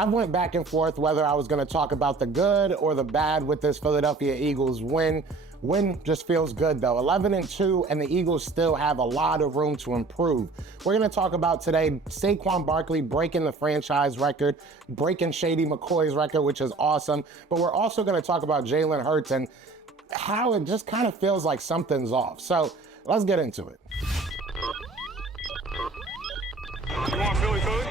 I went back and forth whether I was going to talk about the good or the bad with this Philadelphia Eagles win. Win just feels good though. 11-2, and the Eagles still have a lot of room to improve. We're going to talk about today Saquon Barkley breaking the franchise record, breaking Shady McCoy's record, which is awesome. But we're also going to talk about Jalen Hurts and how it just kind of feels like something's off. So let's get into it. You want Philly food?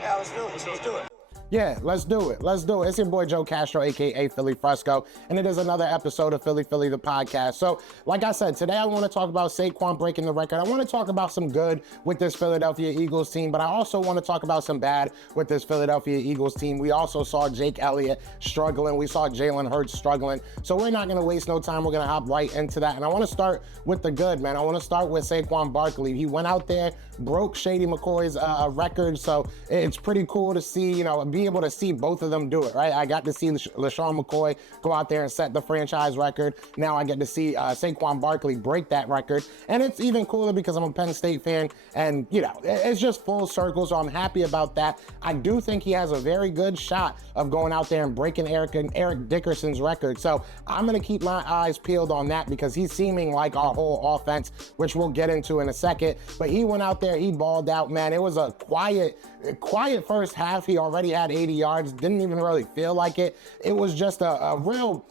Yeah, let's do it. Let's do it. Yeah, let's do it. Let's do it. It's your boy Joe Castro, aka Philly Fresco, and it is another episode of Philly the podcast. So, like I said, today I want to talk about Saquon breaking the record. I want to talk about some good with this Philadelphia Eagles team, but I also want to talk about some bad with this Philadelphia Eagles team. We also saw Jake Elliott struggling. We saw Jalen Hurts struggling. So we're not going to waste no time. We're going to hop right into that. And I want to start with the good, man. I want to start with Saquon Barkley. He went out there, broke Shady McCoy's record. So it's pretty cool to see, be able to see both of them do it, right? I got to see LaShawn McCoy go out there and set the franchise record. Now I get to see Saquon Barkley break that record. And it's even cooler because I'm a Penn State fan, and, it's just full circle, so I'm happy about that. I do think he has a very good shot of going out there and breaking Erick Dickerson's record. So I'm going to keep my eyes peeled on that because he's seeming like our whole offense, which we'll get into in a second. But he went out there, he balled out, man. It was a quiet first half. He already had 80 yards, didn't even really feel like it. It was just a real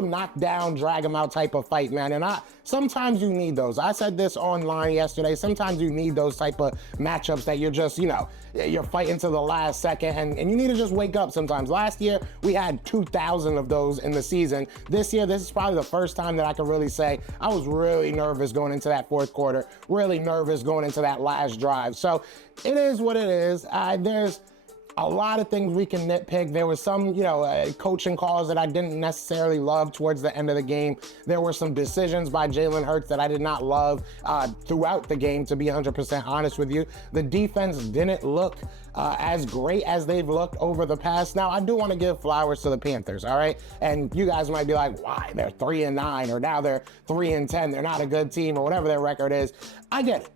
knockdown, drag him out type of fight, man. And sometimes you need those. I said this online yesterday. Sometimes you need those type of matchups that you're just, you're fighting to the last second, and you need to just wake up sometimes. Last year, we had 2,000 of those in the season. This year, this is probably the first time that I can really say I was really nervous going into that fourth quarter, really nervous going into that last drive. So it is what it is. There's a lot of things we can nitpick. There was some, coaching calls that I didn't necessarily love towards the end of the game. There were some decisions by Jalen Hurts that I did not love throughout the game, to be 100% honest with you. The defense didn't look as great as they've looked over the past. Now, I do want to give flowers to the Panthers, all right? And you guys might be like, why? They're 3-9, or now they're 3-10. They're not a good team, or whatever their record is. I get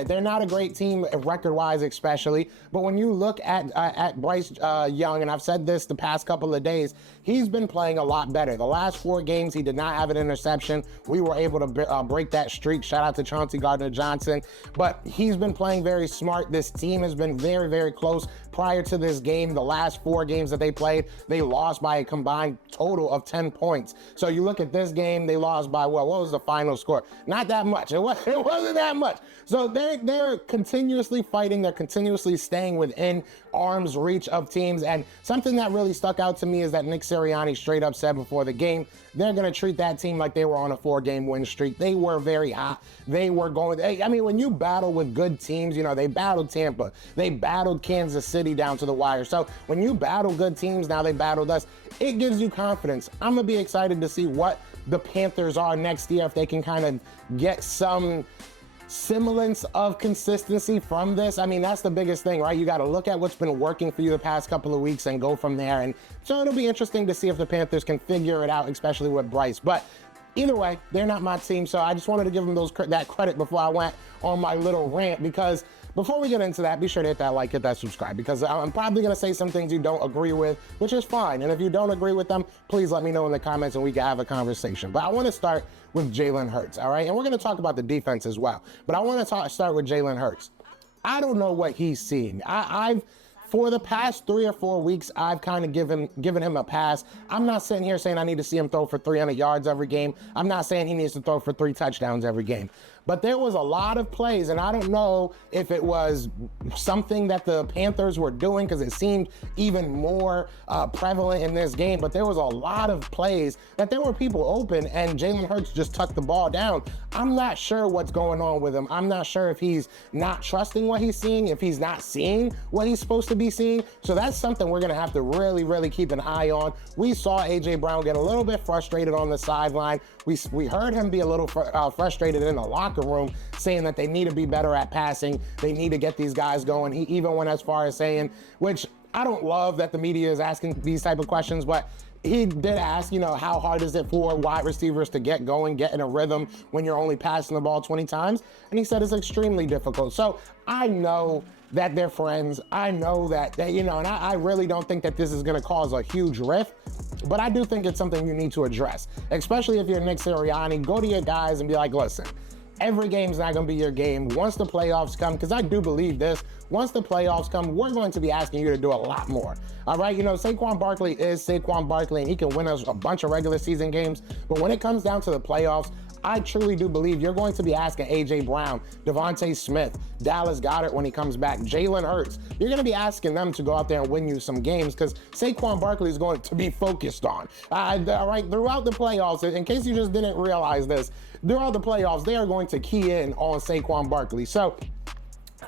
it. They're not a great team record-wise, especially. But when you look at Bryce Young, and I've said this the past couple of days, he's been playing a lot better. The last 4 games, he did not have an interception. We were able to break that streak. Shout out to Chauncey Gardner-Johnson. But he's been playing very smart. This team has been very, very close. Prior to this game, the last 4 games that they played, they lost by a combined total of 10 points. So you look at this game, they lost by, what was the final score? Not that much. It wasn't that much. So they're continuously fighting. They're continuously staying within arm's reach of teams. And something that really stuck out to me is that Nick Sirianni straight up said before the game, they're going to treat that team like they were on a 4-game win streak. They were very hot. They were going, I mean, when you battle with good teams, they battled Tampa. They battled Kansas City down to the wire. So when you battle good teams, now they battled us, it gives you confidence. I'm going to be excited to see what the Panthers are next year, if they can kind of get some semblance of consistency from this. I mean, that's the biggest thing, right? You got to look at what's been working for you the past couple of weeks and go from there. And so it'll be interesting to see if the Panthers can figure it out, especially with Bryce. But either way, they're not my team, so I just wanted to give them that credit before I went on my little rant, because before we get into that, be sure to hit that like, hit that subscribe, because I'm probably going to say some things you don't agree with, which is fine. And if you don't agree with them, please let me know in the comments and we can have a conversation. But I want to start with Jalen Hurts, all right? And we're going to talk about the defense as well. But I want to start with Jalen Hurts. I don't know what he's seeing. For the past 3 or 4 weeks, I've kind of given him a pass. I'm not sitting here saying I need to see him throw for 300 yards every game. I'm not saying he needs to throw for 3 touchdowns every game. But there was a lot of plays, and I don't know if it was something that the Panthers were doing, because it seemed even more prevalent in this game, but there was a lot of plays that there were people open, and Jalen Hurts just tucked the ball down. I'm not sure what's going on with him. I'm not sure if he's not trusting what he's seeing, if he's not seeing what he's supposed to be seeing. So that's something we're going to have to really, really keep an eye on. We saw A.J. Brown get a little bit frustrated on the sideline. We heard him be a little frustrated in the locker room, saying that they need to be better at passing. They need to get these guys going. He even went as far as saying, which I don't love that the media is asking these type of questions, but he did ask, how hard is it for wide receivers to get going, get in a rhythm when you're only passing the ball 20 times? And he said it's extremely difficult. So I know that they're friends. I know that and I really don't think that this is going to cause a huge rift. But I do think it's something you need to address, especially if you're Nick Sirianni. Go to your guys and be like, listen, every game's not going to be your game. Once the playoffs come, because I do believe this, once the playoffs come, we're going to be asking you to do a lot more. All right, Saquon Barkley is Saquon Barkley, and he can win us a bunch of regular season games. But when it comes down to the playoffs, I truly do believe you're going to be asking A.J. Brown, Devontae Smith, Dallas Goedert when he comes back, Jalen Hurts. You're going to be asking them to go out there and win you some games because Saquon Barkley is going to be focused on. All right, throughout the playoffs, in case you just didn't realize this, throughout the playoffs, they are going to key in on Saquon Barkley. So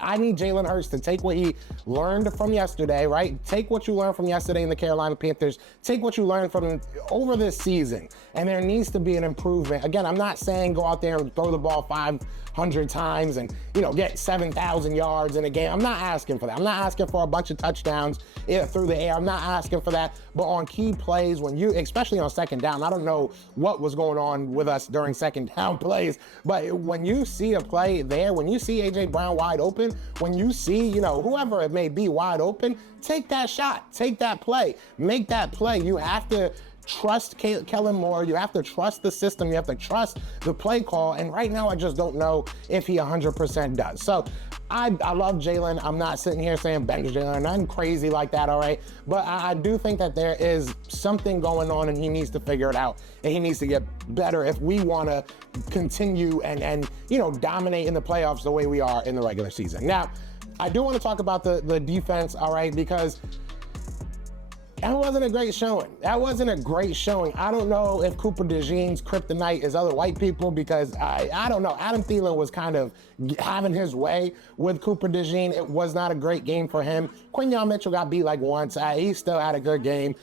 I need Jalen Hurts to take what he learned from yesterday, right? Take what you learned from yesterday in the Carolina Panthers. Take what you learned from over this season. And there needs to be an improvement. Again, I'm not saying go out there and throw the ball 500 times and, get 7,000 yards in a game. I'm not asking for that. I'm not asking for a bunch of touchdowns through the air. I'm not asking for that. But on key plays, especially on second down, I don't know what was going on with us during second down plays, but when you see a play there, when you see A.J. Brown wide open, when you see, whoever it may be wide open, take that shot, take that play, make that play. You have to trust Kellen Moore. You have to trust the system. You have to trust the play call. And right now, I just don't know if he 100% does. So I love Jalen. I'm not sitting here saying bench Jalen, nothing crazy like that, all right? But I do think that there is something going on and he needs to figure it out. And he needs to get better if we want to continue and dominate in the playoffs the way we are in the regular season. Now, I do want to talk about the defense, all right, because that wasn't a great showing. I don't know if Cooper DeJean's kryptonite is other white people because I don't know. Adam Thielen was kind of having his way with Cooper DeJean. It was not a great game for him. Quinyon Mitchell got beat like once. He still had a good game.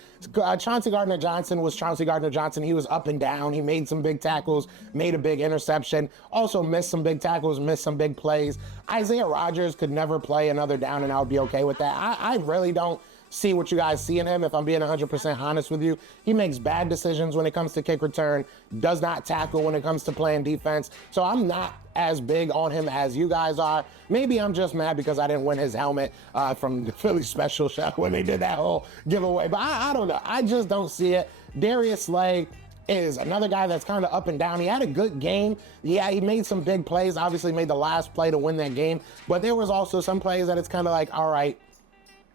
Chauncey Gardner-Johnson was Chauncey Gardner-Johnson. He was up and down. He made some big tackles, made a big interception, also missed some big tackles, missed some big plays. Isaiah Rodgers could never play another down, and I would be okay with that. I really don't see what you guys see in him, if I'm being 100% honest with you. He makes bad decisions when it comes to kick return, does not tackle when it comes to playing defense. So I'm not as big on him as you guys are. Maybe I'm just mad because I didn't win his helmet from the Philly special show when they did that whole giveaway. But I don't know. I just don't see it. Darius Slay is another guy that's kind of up and down. He had a good game. Yeah, he made some big plays, obviously made the last play to win that game. But there was also some plays that it's kind of like, all right,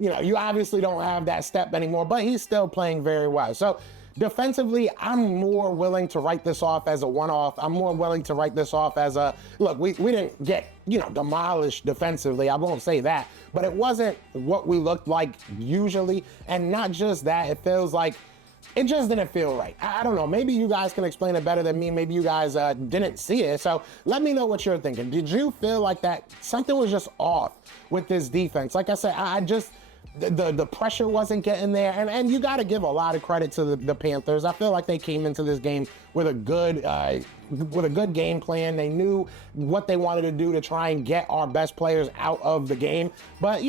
you obviously don't have that step anymore, but he's still playing very well. So defensively, I'm more willing to write this off as a one-off. I'm more willing to write this off as a, look, we didn't get, demolished defensively. I won't say that, but it wasn't what we looked like usually. And not just that, it feels like it just didn't feel right. I don't know. Maybe you guys can explain it better than me. Maybe you guys didn't see it. So let me know what you're thinking. Did you feel like that something was just off with this defense? Like I said, I just, the pressure wasn't getting there. And you got to give a lot of credit to the Panthers. I feel like they came into this game with a good game plan. They knew what they wanted to do to try and get our best players out of the game. But,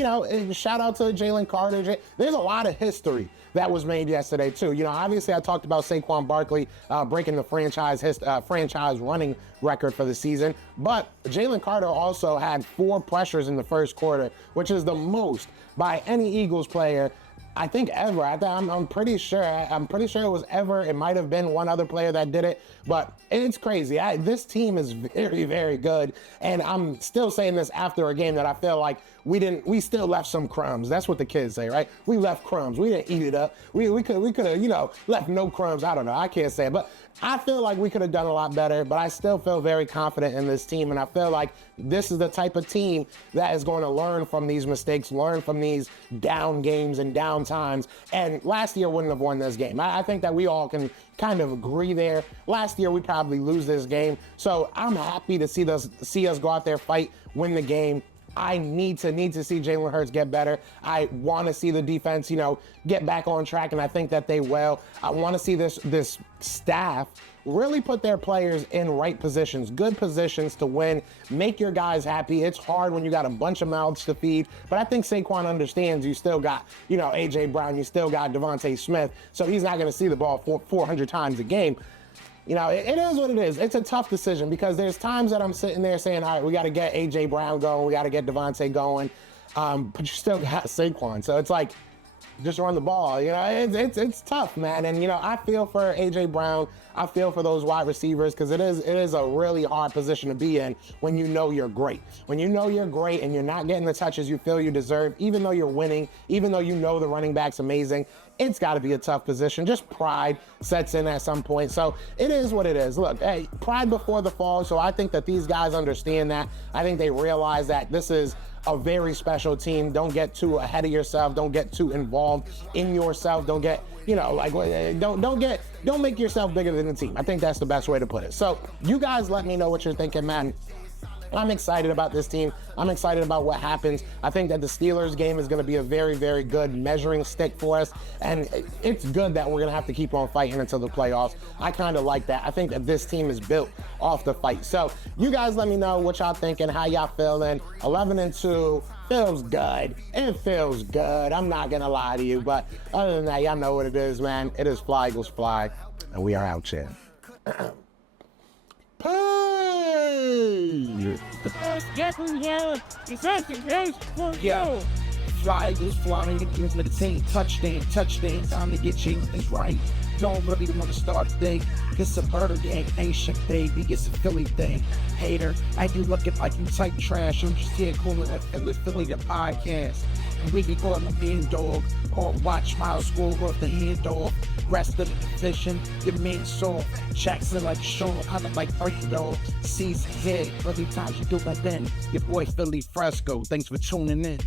shout out to Jalen Carter. There's a lot of history that was made yesterday, too. Obviously, I talked about Saquon Barkley breaking the franchise running record for the season. But Jalen Carter also had 4 pressures in the first quarter, which is the most by any Eagles player, I think, ever. I'm pretty sure it was ever. It might have been one other player that did it, but it's crazy. This team is very, very good, and I'm still saying this after a game that I feel like we still left some crumbs. That's what the kids say, right? We left crumbs. We didn't eat it up. We could have, left no crumbs. I don't know. I can't say it, but I feel like we could have done a lot better, but I still feel very confident in this team, and I feel like this is the type of team that is going to learn from these mistakes, learn from these down games and down times, and last year wouldn't have won this game. I think that we all can kind of agree there. Last year, we probably lose this game, so I'm happy to see us go out there, fight, win the game. I need to see Jalen Hurts get better. I want to see the defense, get back on track, and I think that they will. I want to see this staff really put their players in right positions, good positions to win, make your guys happy. It's hard when you got a bunch of mouths to feed, but I think Saquon understands you still got, A.J. Brown, you still got Devontae Smith, so he's not going to see the ball 400 times a game. It is what it is. It's a tough decision because there's times that I'm sitting there saying, all right, we got to get A.J. Brown going. We got to get Devontae going. but you still got Saquon. So it's like, just run the ball. You know, it's tough, man. And, you know, I feel for A.J. Brown. I feel for those wide receivers because it is a really hard position to be in when you know you're great. When you know you're great and you're not getting the touches you feel you deserve, even though you're winning, even though you know the running back's amazing, it's got to be a tough position. Just pride sets in at some point. So it is what it is. Look, hey, pride before the fall. So I think that these guys understand that. I think they realize that this is a very special team. Don't get too ahead of yourself. Don't get too involved in yourself. Don't get, you know, like, don't make yourself bigger than the team. I think that's the best way to put it. So you guys let me know what you're thinking, man. I'm excited about this team. I'm excited about what happens. I think that the Steelers game is going to be a very, very good measuring stick for us. And it's good that we're going to have to keep on fighting until the playoffs. I kind of like that. I think that this team is built off the fight. So you guys let me know what y'all thinking, how y'all feeling. 11-2 feels good. It feels good. I'm not going to lie to you. But other than that, y'all know what it is, man. It is Fly Eagles Fly. And we are out here. Yeah. Fly Eagles flying against the team. Touchdown. Time to get you things right. Don't really want to start a thing. It's a murder gang, ain't shit, baby. It's a Philly thing. Hater, I do looking like you type trash. I'm just here calling that Philly the podcast. And we be calling the mean dog. Or watch Miles score off the hand off. Rest of the division, your main soul. Jackson like Sean, I look like dog. Season hit, every time you do that then. Your boy Philly Fresco, thanks for tuning in.